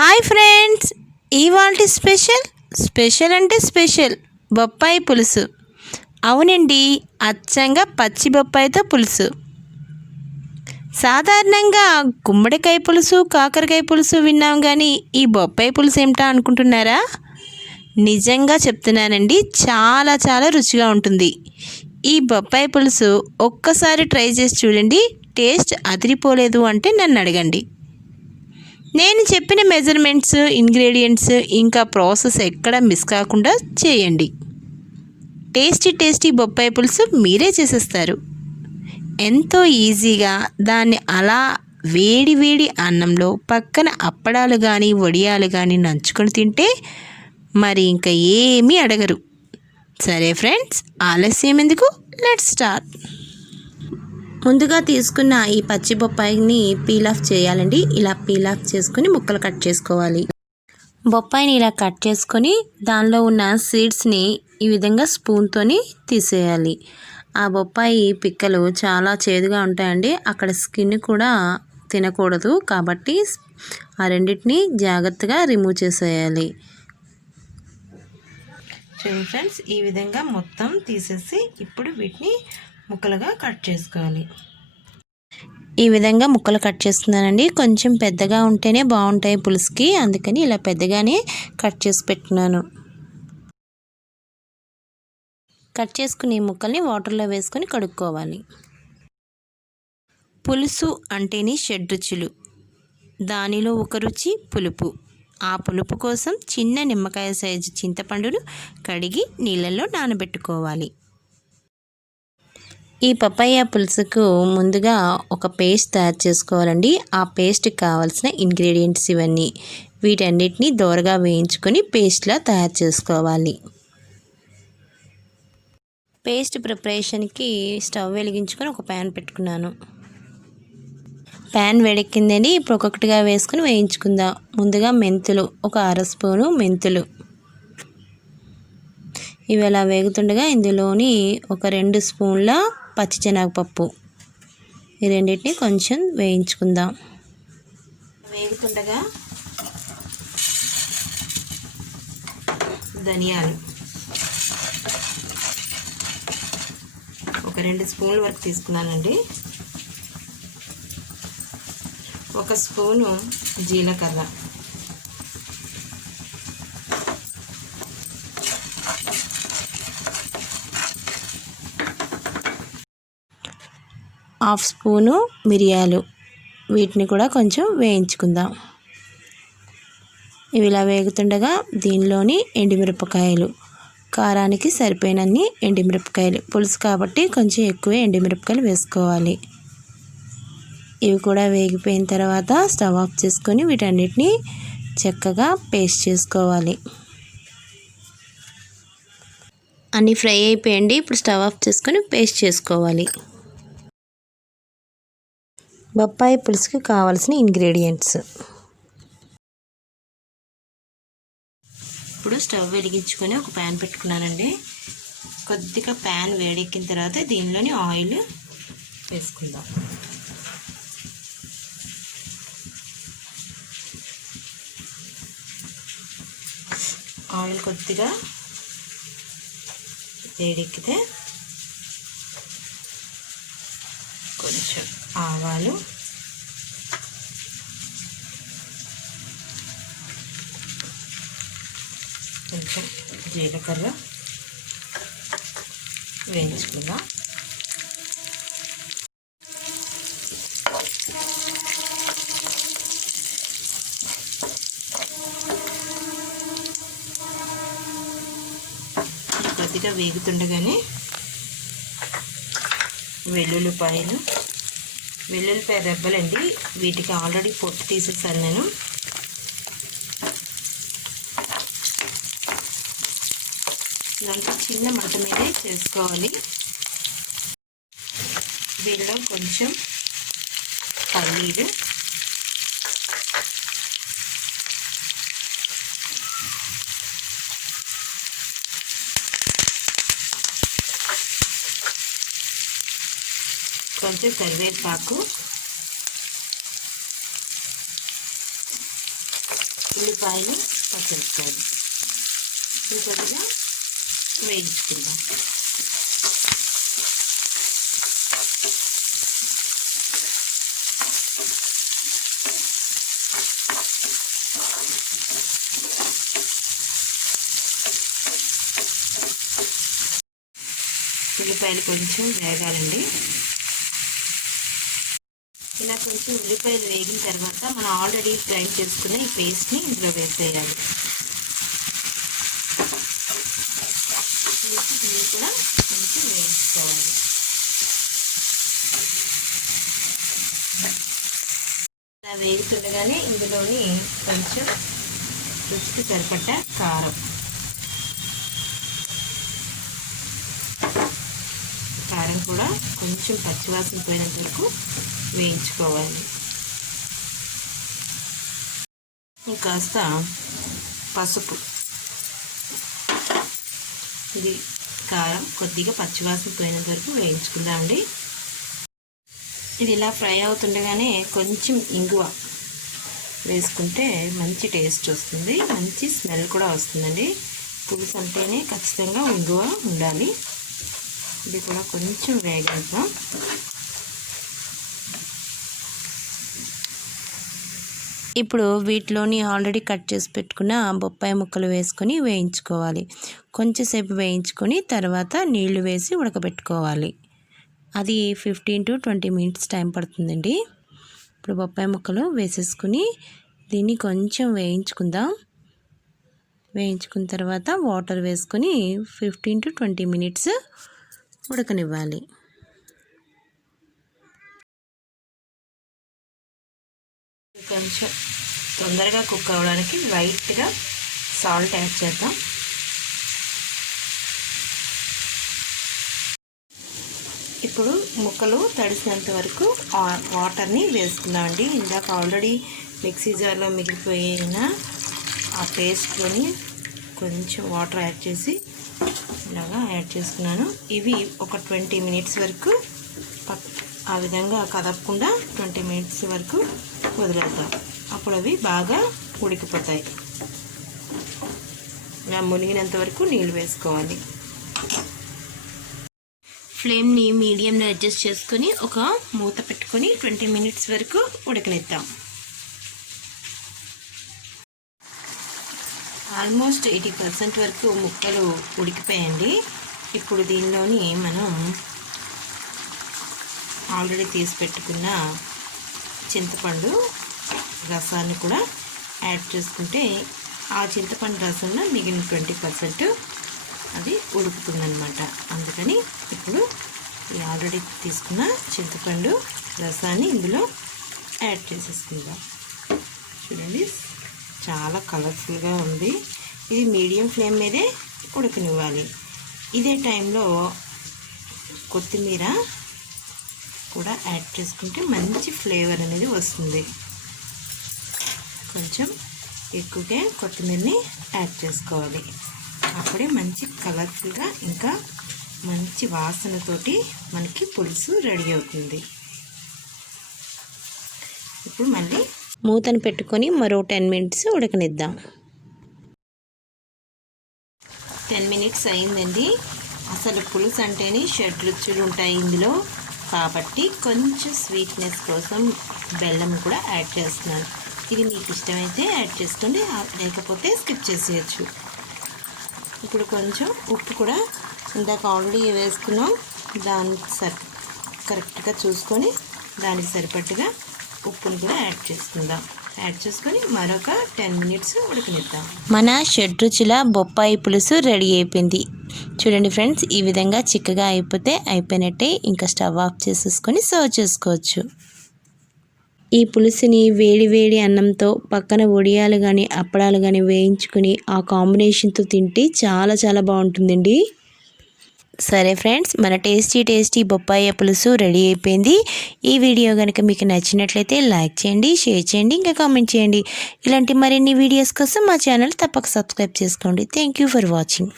Hi friends, ఇవాల్టి special అంటే special బొప్పాయి పులుసు. అవునండి, అచ్చంగా పచ్చి బొప్పాయితో పులుసు. సాధారణంగా గుమ్మడికాయ పులుసు, కాకరకాయ పులుసు విన్నాం, కానీ ఈ బొప్పాయి పులుసు ఏమిటా అనుకుంటున్నారా? నిజంగా చెప్తున్నానండి, చాలా చాలా రుచిగా ఉంటుంది. ఈ బొప్పాయి పులుసు ఒక్కసారి ట్రై చేసి చూడండి. టేస్ట్ అదిరిపోలేదు అంటే నన్ను అడగండి. నేను చెప్పిన మెజర్మెంట్స్, ఇంగ్రీడియంట్స్ ఇంకా ప్రాసెస్ ఎక్కడ మిస్ కాకుండా చేయండి. టేస్టీ బొప్పాయి పులుసు మీరే చేసేస్తారు. ఎంతో ఈజీగా దాన్ని అలా వేడి వేడి అన్నంలో పక్కన అప్పడాలు కానీ వడియాలు కానీ నంచుకొని తింటే మరి ఇంకా ఏమీ అడగరు. సరే ఫ్రెండ్స్, ఆలస్యం ఎందుకు, లెట్స్ స్టార్ట్. ముందుగా తీసుకున్న ఈ పచ్చి బొప్పాయిని పీల్ ఆఫ్ చేయాలండి. ఇలా పీల్ ఆఫ్ చేసుకొని ముక్కలు కట్ చేసుకోవాలి. బొప్పాయిని ఇలా కట్ చేసుకొని దానిలో ఉన్న సీడ్స్ని ఈ విధంగా స్పూన్తోని తీసేయాలి. ఆ బొప్పాయి పిక్కలు చాలా చేదుగా ఉంటాయండి. అక్కడ స్కిన్ కూడా తినకూడదు, కాబట్టి ఆ రెండింటిని జాగ్రత్తగా రిమూవ్ చేసేయాలి. చూడండి ఫ్రెండ్స్, ఈ విధంగా మొత్తం తీసేసి ఇప్పుడు వీటిని ముక్కలుగా కట్ చేసుకోవాలి. ఈ విధంగా ముక్కలు కట్ చేస్తున్నానండి. కొంచెం పెద్దగా ఉంటేనే బాగుంటాయి పులుసుకి, అందుకని ఇలా పెద్దగానే కట్ చేసి పెట్టినాను. కట్ చేసుకుని ముక్కల్ని వాటర్లో వేసుకొని కడుక్కోవాలి. పులుసు అంటేనే షడ్రుచులు. దానిలో ఒక రుచి పులుపు. ఆ పులుపు కోసం చిన్న నిమ్మకాయ సైజు చింతపండును కడిగి నీళ్ళల్లో నానబెట్టుకోవాలి. ఈ పపాయ పులుసుకు ముందుగా ఒక పేస్ట్ తయారు చేసుకోవాలండి. ఆ పేస్ట్కి కావాల్సిన ఇంగ్రీడియంట్స్ ఇవన్నీ. వీటన్నిటిని దోరగా వేయించుకొని పేస్ట్లా తయారు చేసుకోవాలి. పేస్ట్ ప్రిపరేషన్కి స్టవ్ వెలిగించుకొని ఒక ప్యాన్ పెట్టుకున్నాను. ప్యాన్ వేడెక్కిందండి. ఇప్పుడు ఒక్కొక్కటిగా వేసుకొని వేయించుకుందాం. ముందుగా మెంతులు, ఒక అర స్పూను మెంతులు. ఇవి అలా వేగుతుండగా ఇందులోని ఒక 2 స్పూన్ల పచ్చిశనగపప్పు, ఈ రెండింటిని కొంచెం వేయించుకుందాం. వేగుతుండగా ధనియాలు ఒక 2 స్పూన్ల వరకు తీసుకున్నానండి. 1 స్పూను జీలకర్ర, 1/2 స్పూను మిరియాలు. వీటిని కూడా కొంచెం వేయించుకుందాం. ఇవి ఇలా వేగుతుండగా దీనిలోని ఎండుమిరపకాయలు, కారానికి సరిపోయినన్ని ఎండుమిరపకాయలు, పులుసు కాబట్టి కొంచెం ఎక్కువ ఎండుమిరపకాయలు వేసుకోవాలి. ఇవి కూడా వేగిపోయిన తర్వాత స్టవ్ ఆఫ్ చేసుకొని వీటన్నిటిని చక్కగా పేస్ట్ చేసుకోవాలి. అన్నీ ఫ్రై అయిపోయండి. ఇప్పుడు స్టవ్ ఆఫ్ చేసుకొని పేస్ట్ చేసుకోవాలి. బొప్పాయి పులుసుకి కావాల్సిన ఇంగ్రీడియంట్స్. ఇప్పుడు స్టవ్ వెలిగించుకొని ఒక ప్యాన్ పెట్టుకున్నానండి. కొద్దిగా ప్యాన్ వేడెక్కిన తర్వాత దీనిలోని ఆయిల్ వేసుకుందాం. ఆయిల్ కొద్దిగా వేడెక్కితే కొంచెం ఆవాలు, కొంచెం జీలకర్ర వేయించుకుందాం. కొద్దిగా వేగుతుండగానే వెల్లుల్లిపాయ రెబ్బలండి. వీటికి ఆల్రెడీ పొట్టు తీసేసాను నేను. ఇదంతా చిన్న మంట మీదే చేసుకోవాలి. దీనిలో కొంచెం పల్లీలు, కొంచెం కరివేపాకు, ఉల్లిపాయలు, పచ్చిమిరపకాయలు కొద్దిగా వేయించుకుందాం. ఉల్లిపాయలు కొంచెం వేగాలండి. ఇలా కొంచెం ఉల్లిపాయలు వేగిన తర్వాత మనం ఆల్రెడీ గ్రైండ్ చేసుకున్న ఈ పేస్ట్ని ఇందులో వేసేయాలి. ఇది కూడా కొంచెం వేయించుకోవాలి. ఇలా వేగుతుండగానే ఇందులోని కొంచెం రుచికి సరిపడ్డ కారం, కూడా కొంచెం పచ్చివాసన పోయినంత వరకు వేయించుకోవాలి. కాస్త పసుపు, ఇది కారం కొద్దిగా పచ్చివాసన పోయినంత వరకు వేయించుకుందామండి. ఇది ఇలా ఫ్రై అవుతుండగానే కొంచెం ఇంగువ వేసుకుంటే మంచి టేస్ట్ వస్తుంది, మంచి స్మెల్ కూడా వస్తుందండి. పులుసు అంటేనే ఖచ్చితంగా ఇంగువ ఉండాలి. ఇది కూడా కొంచెం వేగంగా ఇప్పుడు వీటిలోని ఆల్రెడీ కట్ చేసి పెట్టుకున్న బొప్పాయి ముక్కలు వేసుకొని వేయించుకోవాలి. కొంచెంసేపు వేయించుకొని తర్వాత నీళ్లు వేసి ఉడకబెట్టుకోవాలి. అది 15 to 20 minutes టైం పడుతుందండి. ఇప్పుడు బొప్పాయి ముక్కలు వేసేసుకుని దీన్ని కొంచెం వేయించుకుందాం. వేయించుకున్న తర్వాత వాటర్ వేసుకొని 15 to 20 minutes ఉడకనివ్వాలి. కొంచెం తొందరగా కుక్ అవ్వడానికి లైట్గా సాల్ట్ యాడ్ చేద్దాం. ఇప్పుడు ముక్కలు తడిసినంత వరకు వాటర్ని వేసుకుందామండి. ఇందాక ఆల్రెడీ మిక్సీ జార్లో మిగిలిపోయిన ఆ పేస్ట్లోని కొంచెం వాటర్ యాడ్ చేసి ఇలాగా యాడ్ చేసుకున్నాను. ఇవి ఒక 20 minutes వరకు ఆ విధంగా కదపకుండా 20 minutes వరకు వదిలేద్దాం. అప్పుడు అవి బాగా ఉడికిపోతాయి. ఇలా మునిగినంత వరకు నీళ్ళు వేసుకోవాలి. ఫ్లేమ్ని మీడియంలో అడ్జస్ట్ చేసుకొని ఒక మూత పెట్టుకొని 20 minutes వరకు ఉడకనిద్దాం. ఆల్మోస్ట్ 80% వరకు ముక్కలు ఉడికిపోయండి. ఇప్పుడు దీనిలోని మనం ఆల్రెడీ తీసి పెట్టుకున్న చింతపండు రసాన్ని కూడా యాడ్ చేసుకుంటే ఆ చింతపండు రసంలో మిగిలిన 20% అది ఉడుకుతుందన్నమాట. అందుకని ఇప్పుడు ఈ ఆల్రెడీ తీసుకున్న చింతపండు రసాన్ని ఇందులో యాడ్ చేసేసుకుందాం. చూడండి, చాలా కలర్ఫుల్గా ఉంది. ఇది మీడియం ఫ్లేమ్ మీదే ఉడకనివ్వాలి. ఇదే టైంలో కొత్తిమీర కూడా యాడ్ చేసుకుంటే మంచి ఫ్లేవర్ అనేది వస్తుంది. కొంచెం ఎక్కువగా కొత్తిమీరని యాడ్ చేసుకోవాలి. అప్పుడే మంచి కలర్ఫుల్గా ఇంకా మంచి వాసనతోటి మనకి పులుసు రెడీ అవుతుంది. ఇప్పుడు మళ్ళీ మూతను పెట్టుకొని మరో 10 minutes ఉడకనిద్దాం. 10 minutes అయిందండి. అసలు పులుసు అంటేనే 6 రుచులు ఉంటాయి ఇందులో, కాబట్టి కొంచెం స్వీట్నెస్ కోసం బెల్లం కూడా యాడ్ చేస్తున్నాను. ఇది మీకు ఇష్టమైతే యాడ్ చేసుకోండి, లేకపోతే స్కిప్ చేసేయచ్చు. ఇప్పుడు కొంచెం ఉప్పు కూడా ఇందాక ఆల్రెడీ వేసుకున్నాం, దానికి కరెక్ట్గా చూసుకొని దానికి సరిపట్టుగా ఉప్పుని కూడా యాడ్ చేసుకుందాం. యాడ్ చేసుకొని మరొక 10 minutes ఉడకనిద్దాం. మన 6 రుచుల బొప్పాయి పులుసు రెడీ అయిపోయింది. చూడండి ఫ్రెండ్స్, ఈ విధంగా చిక్కగా అయిపోయినట్టే. ఇంకా స్టవ్ ఆఫ్ చేసేసుకొని సర్వ్ చేసుకోవచ్చు. ఈ పులుసుని వేడి వేడి అన్నంతో పక్కన వడియాలు కానీ అప్పడాలు కానీ వేయించుకొని ఆ కాంబినేషన్తో తింటే చాలా చాలా బాగుంటుందండి. సరే ఫ్రెండ్స్, మన టేస్టీ బొప్పాయి పులుసు రెడీ అయిపోయింది. ఈ వీడియో కనుక మీకు నచ్చినట్లయితే లైక్ చేయండి, షేర్ చేయండి, ఇంకా కామెంట్ చేయండి. ఇలాంటి మరిన్ని వీడియోస్ కోసం మా ఛానల్ తప్పక సబ్స్క్రైబ్ చేసుకోండి. Thank you for watching.